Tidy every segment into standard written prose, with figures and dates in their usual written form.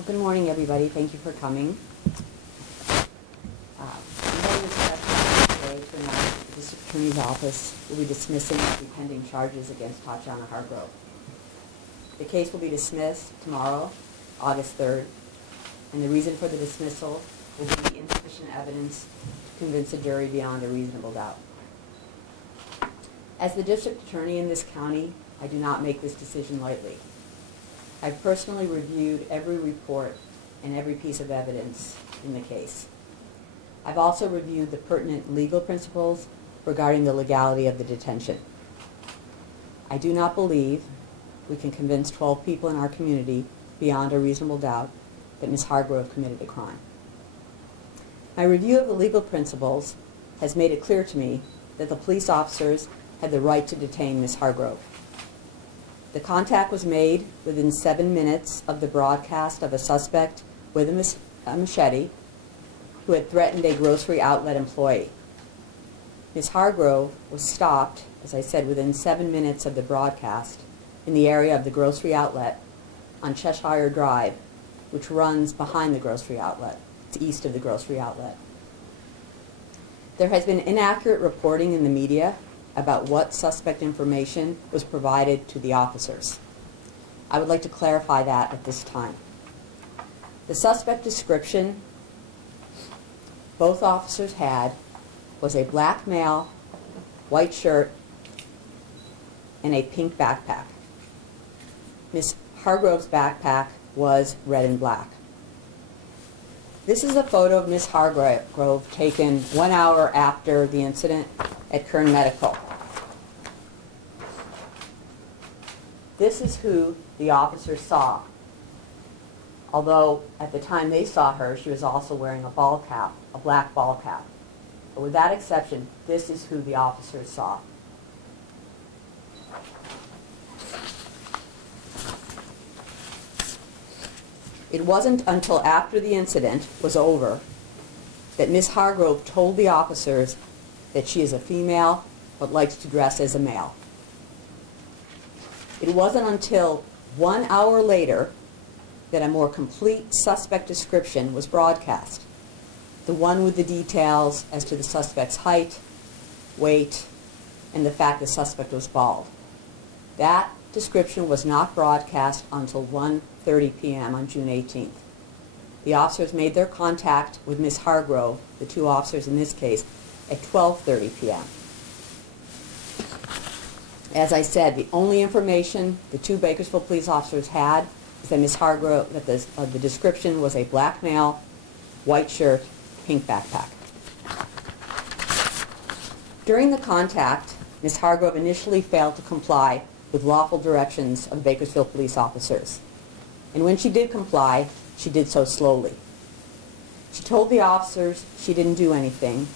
Well, good morning, everybody. Thank you for coming. I'm holding this press conference today to announce that the District Attorney's Office will be dismissing the pending charges against Tatyana Hargrove. The case will be dismissed tomorrow, August 3rd, and the reason for the dismissal will be insufficient evidence to convince a jury beyond a reasonable doubt. As the District Attorney in this county, I do not make this decision lightly. I've personally reviewed every report and every piece of evidence in the case. I've also reviewed the pertinent legal principles regarding the legality of the detention. I do not believe we can convince 12 people in our community beyond a reasonable doubt that Ms. Hargrove committed a crime. My review of the legal principles has made it clear to me that the police officers had the right to detain Ms. Hargrove. The contact was made within 7 minutes of the broadcast of a suspect with a machete who had threatened a grocery outlet employee. Ms. Hargrove was stopped, as I said, within 7 minutes of the broadcast in the area of the grocery outlet on Cheshire Drive, which runs behind the grocery outlet. It's east of the grocery outlet. There has been inaccurate reporting in the media about what suspect information was provided to the officers. I would like to clarify that at this time. The suspect description both officers had was a black male, white shirt, and a pink backpack. Ms. Hargrove's backpack was red and black. This is a photo of Ms. Hargrove taken 1 hour after the incident at Kern Medical. This is who the officers saw. Although at the time they saw her, she was also wearing a ball cap, a black ball cap. But with that exception, this is who the officers saw. It wasn't until after the incident was over that Ms. Hargrove told the officers that she is a female but likes to dress as a male. It wasn't until 1 hour later that a more complete suspect description was broadcast, the one with the details as to the suspect's height, weight, and the fact the suspect was bald. That description was not broadcast until 1:30 p.m. on June 18th. The officers made their contact with Ms. Hargrove, the two officers in this case, at 12:30 p.m. As I said, the only information the two Bakersfield police officers had is that Ms. Hargrove, that the description was a black male, white shirt, pink backpack. During the contact, Ms. Hargrove initially failed to comply with lawful directions of Bakersfield police officers. And when she did comply, she did so slowly. She told the officers she didn't do anything,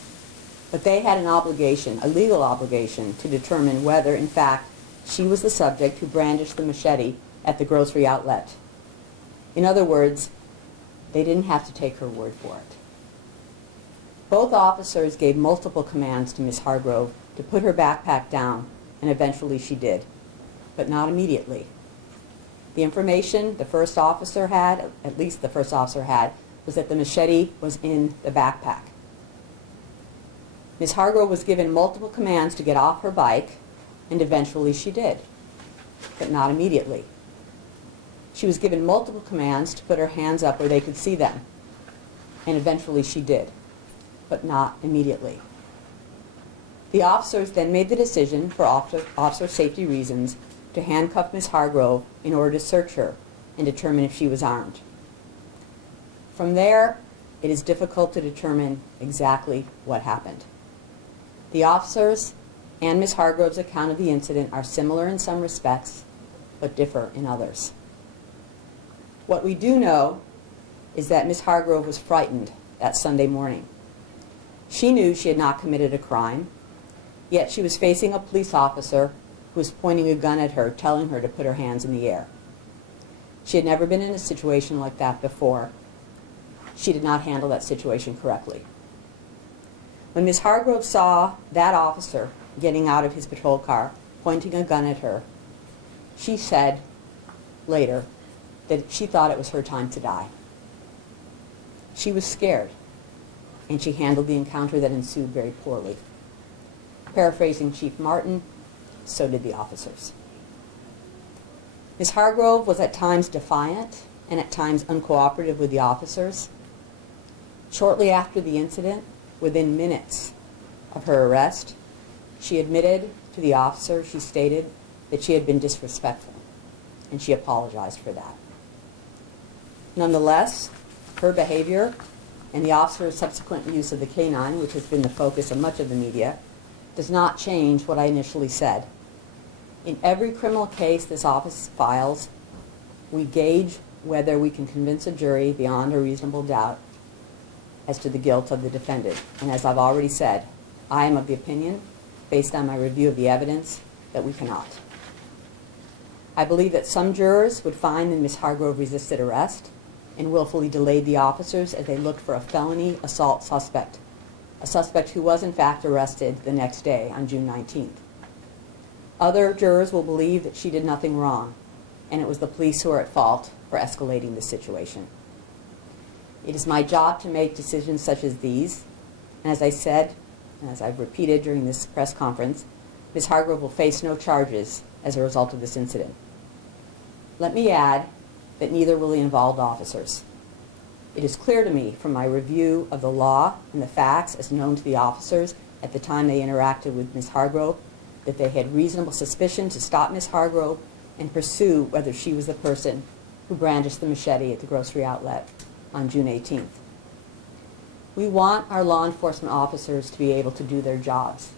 but they had an obligation, a legal obligation, to determine whether, in fact, she was the subject who brandished the machete at the grocery outlet. In other words, they didn't have to take her word for it. Both officers gave multiple commands to Ms. Hargrove to put her backpack down, and eventually she did, but not immediately. The information the first officer had, at least the first officer had, was that the machete was in the backpack. Ms. Hargrove was given multiple commands to get off her bike, and eventually she did, but not immediately. She was given multiple commands to put her hands up where they could see them, and eventually she did, but not immediately. The officers then made the decision, for officer safety reasons, to handcuff Ms. Hargrove in order to search her and determine if she was armed. From there, it is difficult to determine exactly what happened. The officers and Ms. Hargrove's account of the incident are similar in some respects, but differ in others. What we do know is that Ms. Hargrove was frightened that Sunday morning. She knew she had not committed a crime, yet she was facing a police officer who was pointing a gun at her, telling her to put her hands in the air. She had never been in a situation like that before. She did not handle that situation correctly. When Ms. Hargrove saw that officer getting out of his patrol car, pointing a gun at her, she said later, that she thought it was her time to die. She was scared, and she handled the encounter that ensued very poorly. Paraphrasing Chief Martin, so did the officers. Ms. Hargrove was at times defiant and at times uncooperative with the officers. Shortly after the incident, within minutes of her arrest, she admitted to the officer, she stated, that she had been disrespectful, and she apologized for that. Nonetheless, her behavior and the officer's subsequent use of the canine, which has been the focus of much of the media, does not change what I initially said. In every criminal case this office files, we gauge whether we can convince a jury beyond a reasonable doubt as to the guilt of the defendant. And as I've already said, I am of the opinion, based on my review of the evidence, that we cannot. I believe that some jurors would find that Ms. Hargrove resisted arrest and willfully delayed the officers as they looked for a felony assault suspect, a suspect who was in fact arrested the next day on June 19th. Other jurors will believe that she did nothing wrong, and it was the police who are at fault for escalating the situation. It is my job to make decisions such as these, and as I said, and as I've repeated during this press conference, Ms. Hargrove will face no charges as a result of this incident. Let me add that neither will the involved officers. It is clear to me from my review of the law and the facts as known to the officers at the time they interacted with Ms. Hargrove that they had reasonable suspicion to stop Ms. Hargrove and pursue whether she was the person who brandished the machete at the grocery outlet on June 18th. We want our law enforcement officers to be able to do their jobs.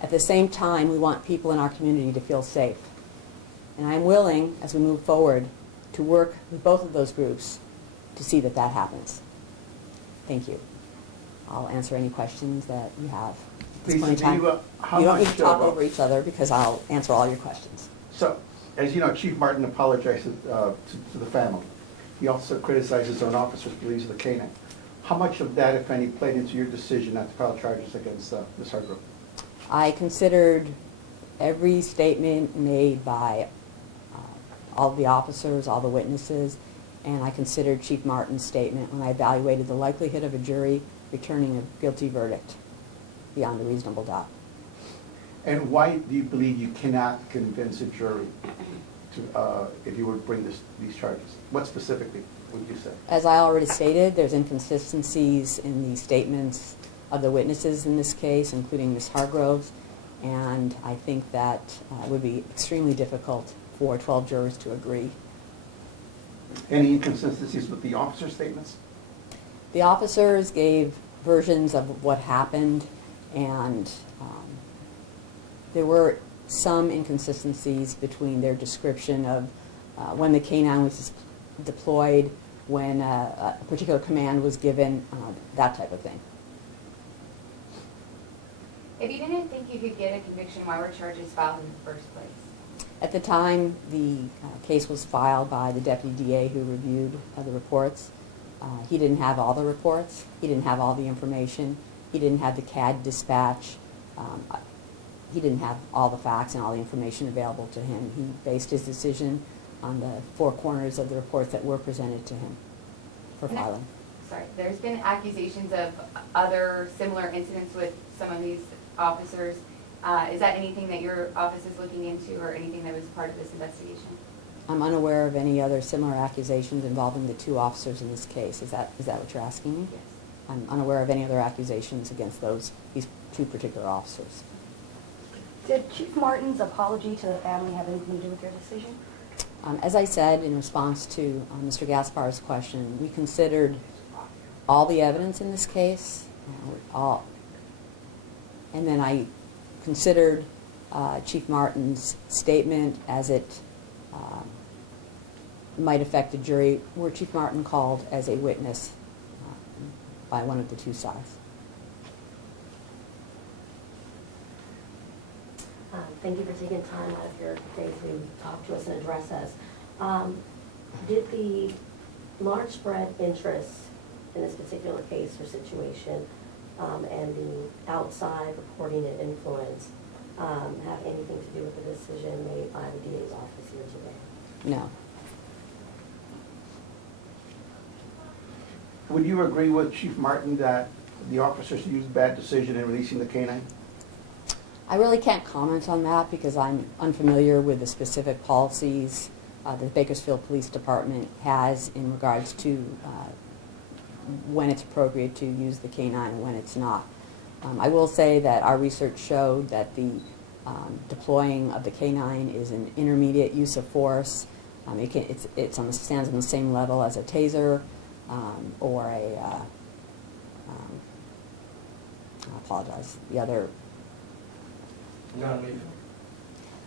At the same time, we want people in our community to feel safe. And I'm willing, as we move forward, to work with both of those groups to see that that happens. Thank you. I'll answer any questions that you have at this point in time. You don't need to talk over each other because I'll answer all your questions. So, as you know, Chief Martin apologizes to the family. He also criticizes his own officers for the use of the canine. How much of that, if any, played into your decision not to file charges against Ms. Hargrove? I considered every statement made by all the officers, all the witnesses, and I considered Chief Martin's statement when I evaluated the likelihood of a jury returning a guilty verdict beyond a reasonable doubt. And why do you believe you cannot convince a jury to, if you were to bring these charges? What specifically would you say? As I already stated, there's inconsistencies in the statements of the witnesses in this case, including Ms. Hargrove's, and I think that it would be extremely difficult for 12 jurors to agree. Any inconsistencies with the officer statements? The officers gave versions of what happened, and there were some inconsistencies between their description of when the canine was deployed, when a particular command was given, that type of thing. If you didn't think you could get a conviction, why were charges filed in the first place? At the time the case was filed by the deputy DA who reviewed the reports, he didn't have all the reports, he didn't have all the information, he didn't have the CAD dispatch, he didn't have all the facts and all the information available to him. He based his decision on the four corners of the reports that were presented to him for filing. Sorry, there's been accusations of other similar incidents with some of these officers. Is that anything that your office is looking into or anything that was part of this investigation? I'm unaware of any other similar accusations involving the two officers in this case. Is that what you're asking me? Yes. I'm unaware of any other accusations against these two particular officers. Did Chief Martin's apology to the family have anything to do with your decision? As I said in response to Mr. Gaspar's question, we considered all the evidence in this case, and then I considered Chief Martin's statement as it might affect a jury, were Chief Martin called as a witness by one of the two sides. Thank you for taking time out of your day to talk to us and address us. Did the large spread interest in this particular case or situation and the outside reporting and influence have anything to do with the decision made by the DA's office here today? No. Would you agree with Chief Martin that the officers used bad decision in releasing the canine? I really can't comment on that because I'm unfamiliar with the specific policies the Bakersfield Police Department has in regards to when it's appropriate to use the canine and when it's not. I will say that our research showed that the deploying of the canine is an intermediate use of force. Stands on the same level as a taser or a, I apologize, the other. Non-lethal.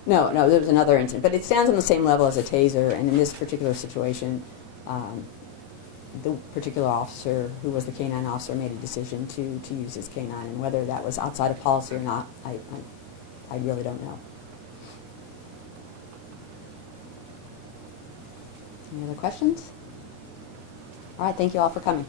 No, there was another incident, but it stands on the same level as a taser, and in this particular situation, the particular officer, who was the canine officer, made a decision to use his canine, and whether that was outside of policy or not, I really don't know. Any other questions? All right, thank you all for coming.